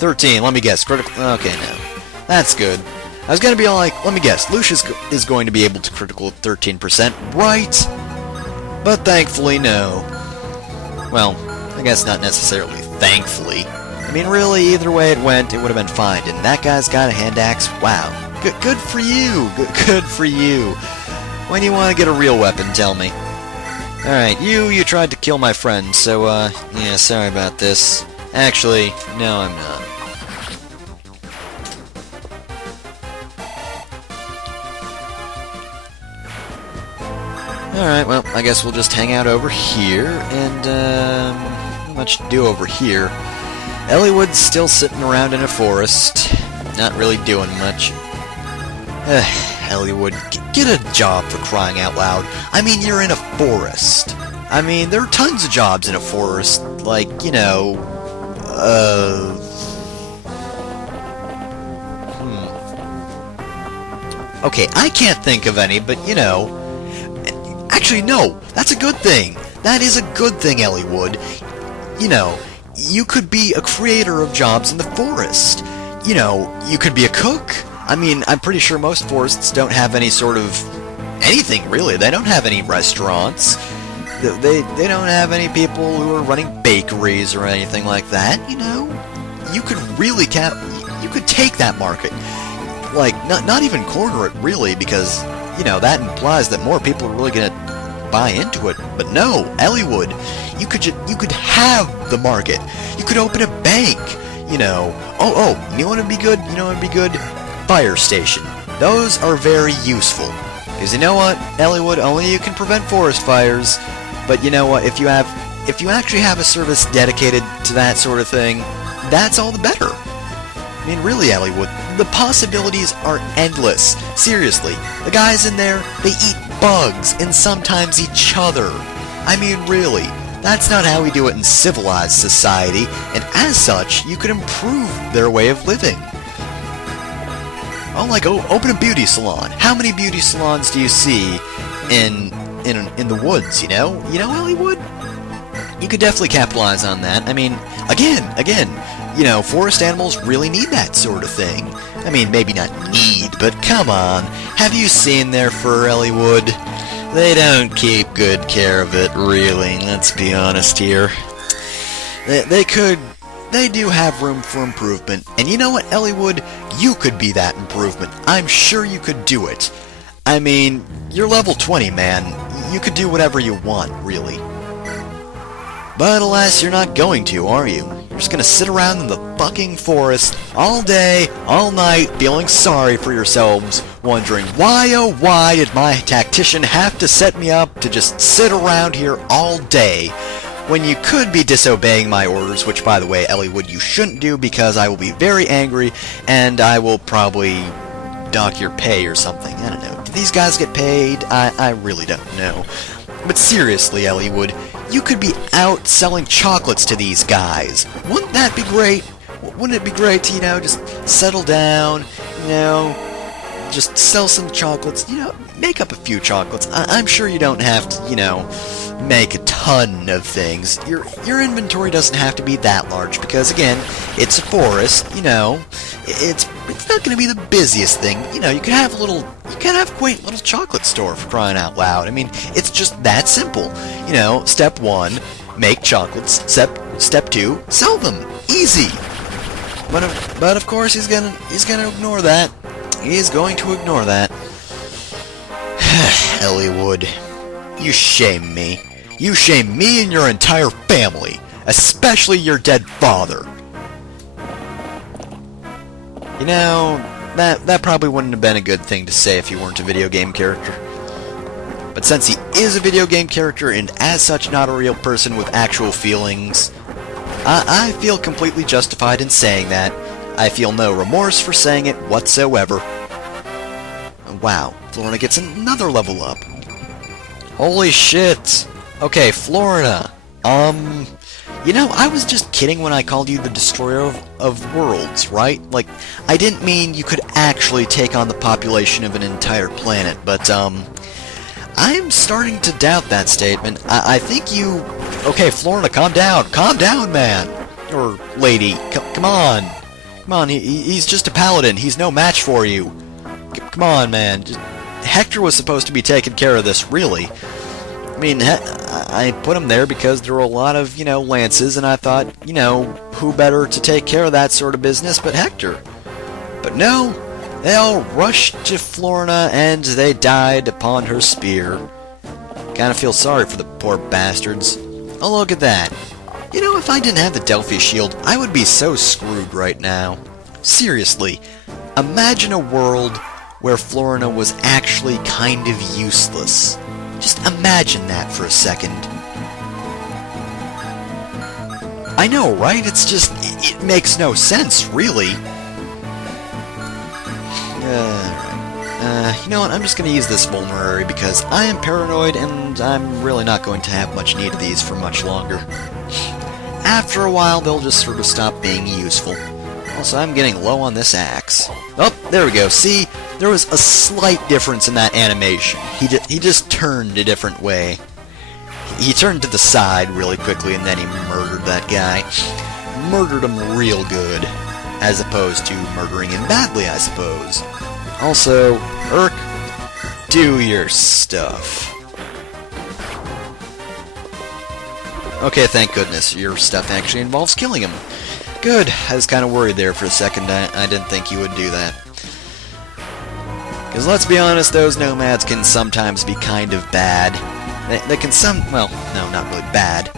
13, let me guess. Critical... Okay, no. That's good. I was gonna be all like, let me guess, Lucius is going to be able to critical at 13%, right? But thankfully, no. Well, I guess not necessarily thankfully. I mean, really, either way it went, it would have been fine. And that guy's got a hand axe. Wow. Good for you. Good for you. When you want to get a real weapon, tell me. Alright, you tried to kill my friend, so, yeah, sorry about this. Actually, no, I'm not. Alright, well, I guess we'll just hang out over here, and, not much to do over here. Eliwood's still sitting around in a forest, not really doing much. Eliwood, get a job for crying out loud. I mean, you're in a forest. I mean, there are tons of jobs in a forest, like, you know, Okay, I can't think of any, but, you know... Actually, no, that's a good thing. That is a good thing, Eliwood. You know, you could be a creator of jobs in the forest. You know, you could be a cook. I mean, I'm pretty sure most forests don't have any sort of... anything, really. They don't have any restaurants. They don't have any people who are running bakeries or anything like that, you know? You could really you could take that market. Like, not even corner it, really, because, you know, that implies that more people are really gonna buy into it. But no, Eliwood, you could have the market. You could open a bank, you know. Oh, you know what would be good? You know what would be good? Fire station. Those are very useful. Because you know what, Eliwood, only you can prevent forest fires. But you know what, if you actually have a service dedicated to that sort of thing, that's all the better. I mean, really, Eliwood, the possibilities are endless. Seriously, the guys in there, they eat bugs and sometimes each other. I mean, really, that's not how we do it in civilized society, and as such, you could improve their way of living. Oh, like, open a beauty salon. How many beauty salons do you see in the woods, you know? You know, Eliwood? You could definitely capitalize on that. I mean, again, you know, forest animals really need that sort of thing. I mean, maybe not need, but come on. Have you seen their fur, Eliwood? They don't keep good care of it, really. Let's be honest here. They do have room for improvement. And you know what, Eliwood? You could be that improvement. I'm sure you could do it. I mean, you're level 20, man. You could do whatever you want, really. But alas, you're not going to, are you? You're just gonna sit around in the fucking forest all day, all night, feeling sorry for yourselves, wondering why, oh why did my tactician have to set me up to just sit around here all day, when you could be disobeying my orders, which, by the way, Eliwood, you shouldn't do, because I will be very angry, and I will probably dock your pay or something. I don't know. Do these guys get paid? I really don't know. But seriously, Eliwood, you could be out selling chocolates to these guys. Wouldn't that be great? Wouldn't it be great to, you know, just settle down, you know, just sell some chocolates, you know, make up a few chocolates. I'm sure you don't have to, you know, make a ton of things. Your inventory doesn't have to be that large, because again, it's a forest, you know. It's not going to be the busiest thing. You know, you could have a quaint little chocolate store, for crying out loud. I mean, it's just that simple. You know, step 1, make chocolates. Step 2, sell them. Easy. But of course he's gonna ignore that. He's going to ignore that. Eliwood, you shame me. You shame me and your entire family, especially your dead father. You know, that probably wouldn't have been a good thing to say if he weren't a video game character. But since he is a video game character and as such not a real person with actual feelings, I feel completely justified in saying that. I feel no remorse for saying it whatsoever. Wow, Florina gets another level up. Holy shit! Okay, Florina. You know, I was just kidding when I called you the Destroyer of Worlds, right? Like, I didn't mean you could actually take on the population of an entire planet, but, I'm starting to doubt that statement. I think you... Okay, Florina, calm down. Calm down, man. Or lady. Come on. Come on, he's just a paladin. He's no match for you. Come on, man. Hector was supposed to be taking care of this, really. I mean, I put him there because there were a lot of, lances, and I thought, who better to take care of that sort of business but Hector? But no, they all rushed to Florina, and they died upon her spear. Kinda feel sorry for the poor bastards. Oh, look at that. If I didn't have the Delphi shield, I would be so screwed right now. Seriously, imagine a world where Florina was actually kind of useless. Just imagine that for a second. I know, right? It's just, it makes no sense, really. You know what? I'm just going to use this vulnerary because I am paranoid and I'm really not going to have much need of these for much longer. After a while, they'll just sort of stop being useful. Also, I'm getting low on this axe. Oh, there we go. See? There was a slight difference in that animation. He just turned a different way. He turned to the side really quickly and then he murdered that guy. Murdered him real good. As opposed to murdering him badly, I suppose. Also, Urk, do your stuff. Okay, thank goodness. Your stuff actually involves killing him. Good. I was kind of worried there for a second. I didn't think he would do that. Because let's be honest, those nomads can sometimes be kind of bad. They can well, no, not really bad.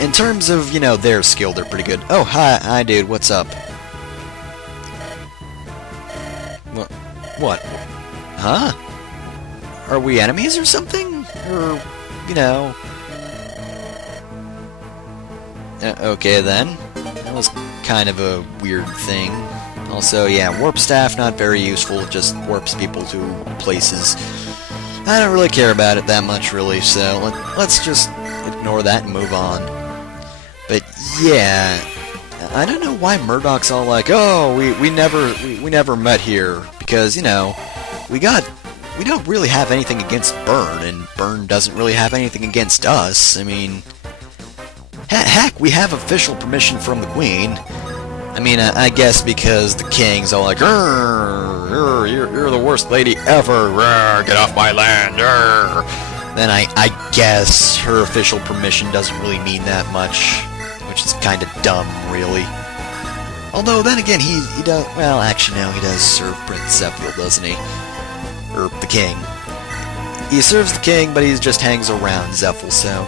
In terms of, their skill, they're pretty good. Oh, hi, dude, what's up? What? Huh? Are we enemies or something? Or, okay then. That was kind of a weird thing. Also, yeah, warp staff, not very useful, it just warps people to places. I don't really care about it that much, really, so let's just ignore that and move on. But, yeah, I don't know why Murdoch's all like, oh, we never met here, because, we don't really have anything against Burn, and Burn doesn't really have anything against us. I mean, heck, we have official permission from the Queen. I mean, I guess because the king's all like, you're the worst lady ever, get off my land, then I guess her official permission doesn't really mean that much, which is kind of dumb, really. Although, then again, he does, well, actually, no, he does serve Prince Zephyl, doesn't he? Or the king. He serves the king, but he just hangs around Zephyl, so...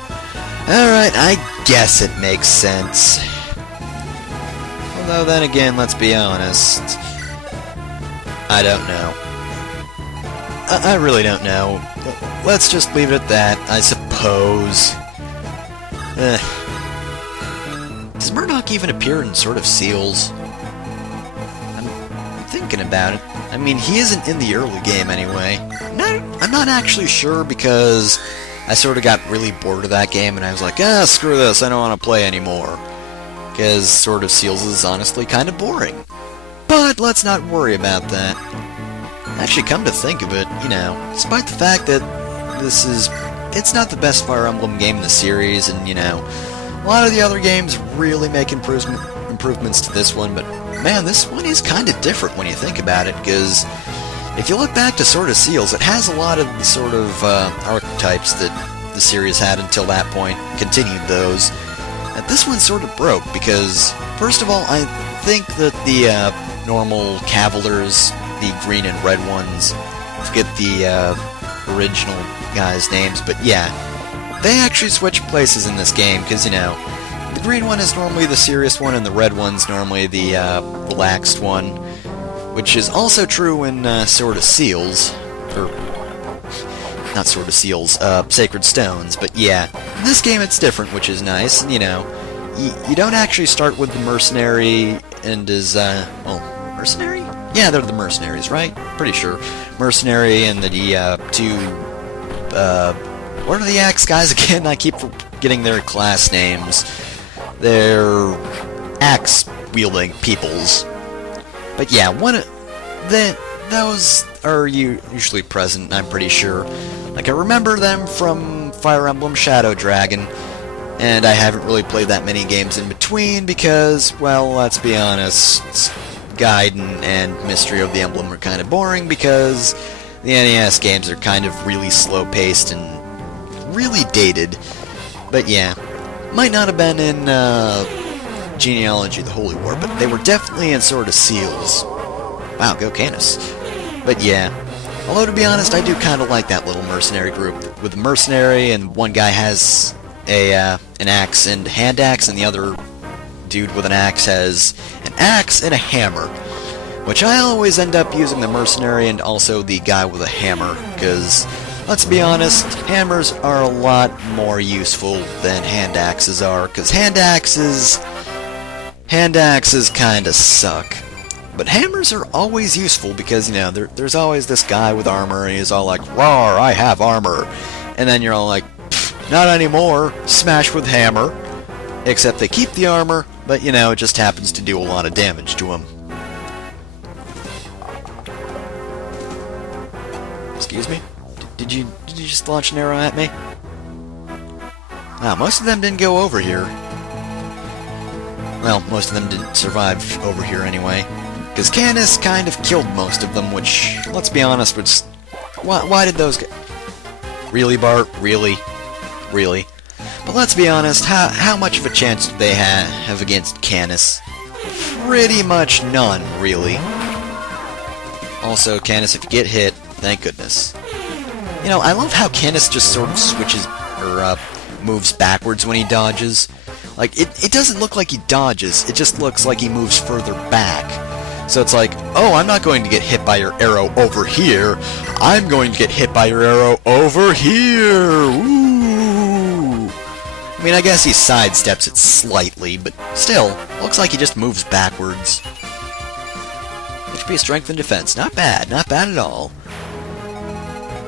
Alright, I guess it makes sense. Although, then again, let's be honest. I don't know. I really don't know. Let's just leave it at that, I suppose. Does Murdoch even appear in sort of seals? I'm thinking about it. I mean, he isn't in the early game anyway. I'm not actually sure because I sort of got really bored of that game and I was like, screw this, I don't want to play anymore. Because Sword of Seals is honestly kind of boring. But let's not worry about that. Actually, come to think of it, despite the fact that it's not the best Fire Emblem game in the series, and, a lot of the other games really make improvements to this one, but, man, this one is kind of different when you think about it, because if you look back to Sword of Seals, it has a lot of the sort of archetypes that the series had until that point, continued those. And this one sort of broke, because, first of all, I think that the normal Cavaliers, the green and red ones, forget the original guys' names, but yeah, they actually switch places in this game, because, the green one is normally the serious one, and the red one's normally the relaxed one, which is also true in Sword of Seals, or, not Sword of Seals, Sacred Stones, but yeah, in this game it's different, which is nice, and, you don't actually start with the mercenary and his, mercenary? Yeah, they're the mercenaries, right? Pretty sure. Mercenary and the two, what are the axe guys again? I keep forgetting their class names. They're axe-wielding peoples. But yeah, those are usually present, I'm pretty sure. Like, I remember them from Fire Emblem Shadow Dragon. and I haven't really played that many games in between because, well, let's be honest, Gaiden and Mystery of the Emblem are kind of boring because the NES games are kind of really slow-paced and really dated. But yeah, might not have been in Genealogy of the Holy War, but they were definitely in Sword of Seals. Wow, go Canis. But yeah, although to be honest, I do kind of like that little mercenary group with a mercenary, and one guy has an axe and hand axe, and the other dude with an axe has an axe and a hammer, which I always end up using the mercenary and also the guy with a hammer, because let's be honest, hammers are a lot more useful than hand axes are, because hand axes kinda suck. But hammers are always useful because, you know, there's always this guy with armor, and he's all like, "Rawr, I have armor." And then you're all like, "Not anymore, smash with hammer." Except they keep the armor, but, you know, it just happens to do a lot of damage to him. Excuse me? Did you just launch an arrow at me? Wow, most of them didn't go over here. Well, most of them didn't survive over here anyway. Because Canis kind of killed most of them, which, let's be honest, was... Why did those... Really, Bart? Really? Really? But let's be honest, how much of a chance do they have against Canis? Pretty much none, really. Also, Canis, if you get hit, thank goodness. You know, I love how Canis just sort of switches, or moves backwards when he dodges. Like, it doesn't look like he dodges, it just looks like he moves further back. So it's like, oh, I'm not going to get hit by your arrow over here. I'm going to get hit by your arrow over here. Ooh. I mean, I guess he sidesteps it slightly, but still, looks like he just moves backwards. HP, strength, and defense. Not bad. Not bad at all.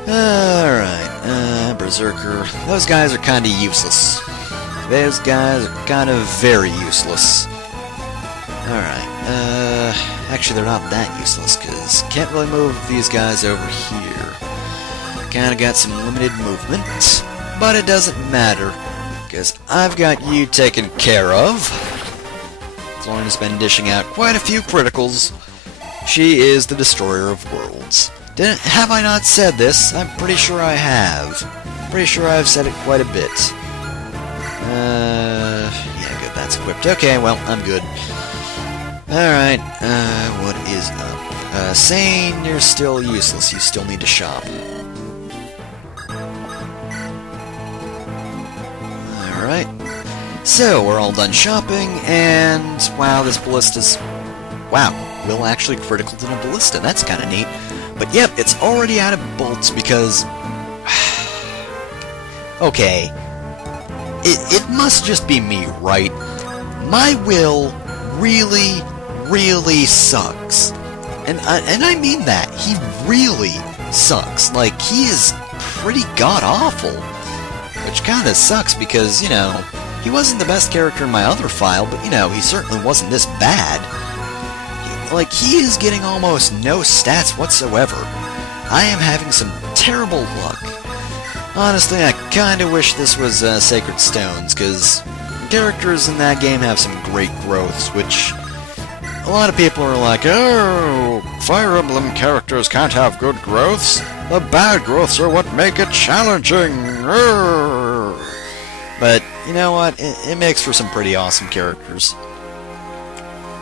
Alright, Berserker. Those guys are kind of useless. Those guys are kind of very useless. Alright, actually they're not that useless, because can't really move these guys over here. Kinda got some limited movement, but it doesn't matter, because I've got you taken care of. Thorn's been dishing out quite a few criticals. She is the destroyer of worlds. Have I not said this? I'm pretty sure I have. Pretty sure I've said it quite a bit. Yeah, good, that's equipped. Okay, well, I'm good. Alright, what is up? Sane, you're still useless. You still need to shop. Alright. So, we're all done shopping, and... wow, this ballista's... wow, will actually critical to the ballista. That's kind of neat. But yep, it's already out of bolts because... okay. It must just be me, right? My will really sucks. And I mean that. He really sucks. Like, he is pretty god-awful. Which kinda sucks because, you know, he wasn't the best character in my other file, but, you know, he certainly wasn't this bad. Like, he is getting almost no stats whatsoever. I am having some terrible luck. Honestly, I kinda wish this was Sacred Stones, because characters in that game have some great growths, which a lot of people are like, oh, Fire Emblem characters can't have good growths. The bad growths are what make it challenging. But, you know what, it makes for some pretty awesome characters.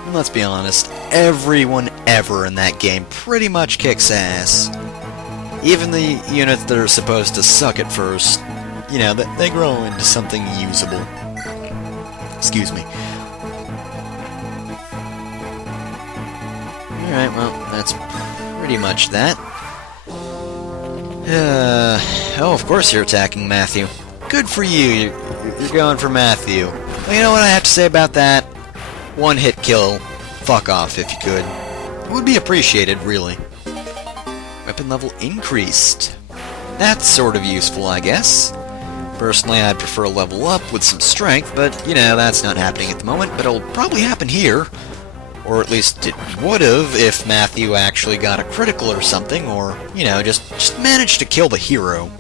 And let's be honest, everyone ever in that game pretty much kicks ass. Even the units that are supposed to suck at first, you know, they grow into something usable. Excuse me. Alright, well, that's pretty much that. Oh, of course you're attacking Matthew. Good for you, you're going for Matthew. Well, you know what I have to say about that? One hit kill. Fuck off if you could. It would be appreciated, really. Weapon level increased. That's sort of useful, I guess. Personally, I'd prefer a level up with some strength, but, you know, that's not happening at the moment, but it'll probably happen here. Or at least it would've if Matthew actually got a critical or something, or, you know, just managed to kill the hero.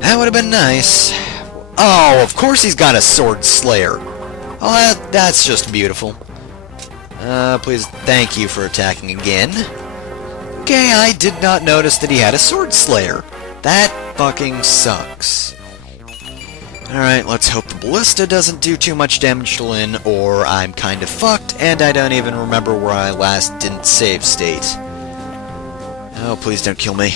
That would've been nice. Oh, of course he's got a sword slayer. Oh, that's just beautiful. Please, thank you for attacking again. Okay, I did not notice that he had a sword slayer. That fucking sucks. Alright, let's hope the ballista doesn't do too much damage to Lyn, or I'm kinda fucked, and I don't even remember where I last didn't save state. Oh, please don't kill me.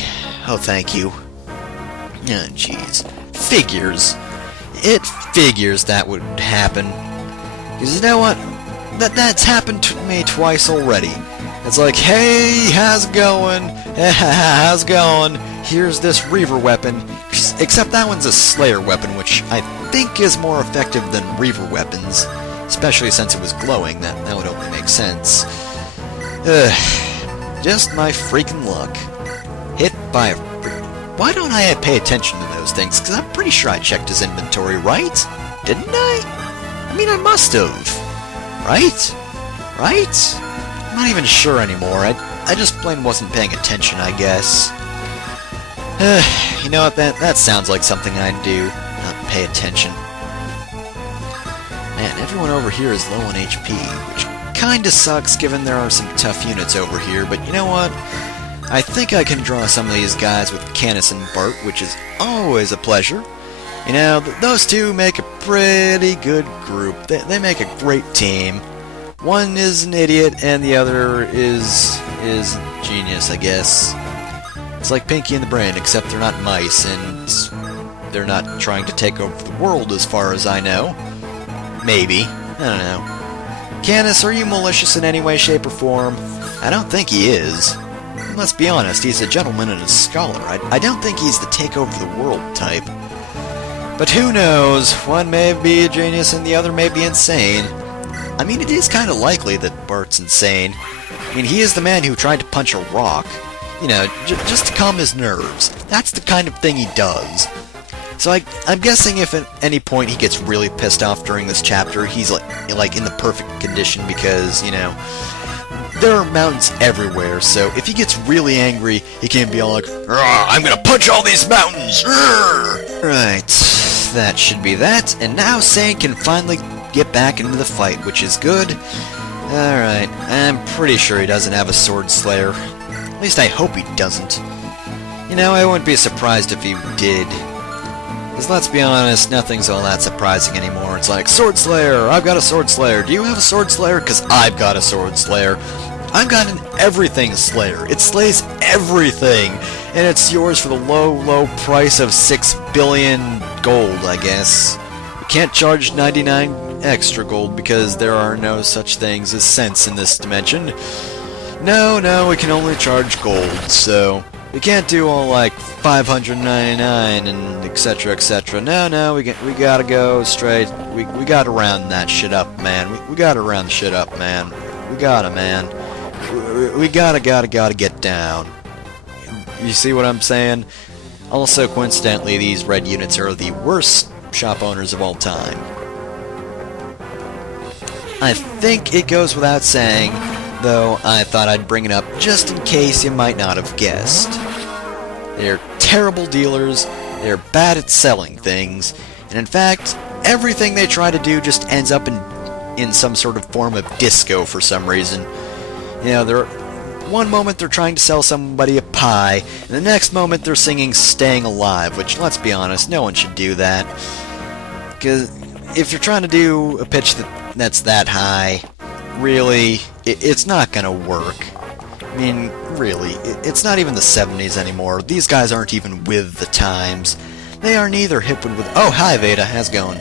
Oh, thank you. Oh, jeez. Figures. It figures that would happen. Because you know what? That's happened to me twice already. It's like, hey, how's it going? How's it going? Here's this Reaver weapon. Except that one's a Slayer weapon, which I think is more effective than Reaver weapons. Especially since it was glowing. That would only make sense. Just my freaking luck. Hit by a... Why don't I pay attention to those things? Because I'm pretty sure I checked his inventory, right? Didn't I? I mean, I must have. Right? Right? I'm not even sure anymore. I just plain wasn't paying attention, I guess. You know what? That sounds like something I'd do. Not pay attention. Man, everyone over here is low on HP, which kinda sucks given there are some tough units over here, but you know what? I think I can draw some of these guys with Canis and Bart, which is always a pleasure. You know, those two make a pretty good group. They make a great team. One is an idiot, and the other is genius, I guess. It's like Pinky and the Brain, except they're not mice, and they're not trying to take over the world as far as I know. Maybe. I don't know. Canis, are you malicious in any way, shape, or form? I don't think he is. Let's be honest, he's a gentleman and a scholar. I don't think he's the take over the world type. But who knows? One may be a genius and the other may be insane. I mean, it is kind of likely that Bart's insane. I mean, he is the man who tried to punch a rock. You know, just to calm his nerves. That's the kind of thing he does. So I'm guessing if at any point he gets really pissed off during this chapter, he's like in the perfect condition because, you know, there are mountains everywhere, so if he gets really angry, he can't be all like, I'm gonna punch all these mountains! Right, that should be that, and now Sane can finally get back into the fight, which is good. Alright, I'm pretty sure he doesn't have a sword slayer. At least I hope he doesn't. You know, I wouldn't be surprised if he did. Because let's be honest, nothing's all that surprising anymore. It's like, Sword Slayer! I've got a Sword Slayer! Do you have a Sword Slayer? Because I've got a Sword Slayer. I've got an everything Slayer. It slays everything! And it's yours for the low, low price of 6 billion gold, I guess. We can't charge 99 extra gold because there are no such things as cents in this dimension. No, we can only charge gold, so... we can't do all like 599 and etc, etc. No, we gotta go straight. We gotta round that shit up, man. We gotta round the shit up, man. We gotta, man. We gotta get down. You see what I'm saying? Also, coincidentally, these red units are the worst shop owners of all time. I think it goes without saying, though I thought I'd bring it up just in case you might not have guessed. They're terrible dealers, they're bad at selling things, and in fact, everything they try to do just ends up in some sort of form of disco for some reason. You know, one moment they're trying to sell somebody a pie, and the next moment they're singing Staying Alive, which, let's be honest, no one should do that. Because if you're trying to do a pitch that's that high, really, it's not gonna work. I mean, really, it's not even the 70s anymore. These guys aren't even with the times. They are neither hip with... Oh, hi Veda, how's it going?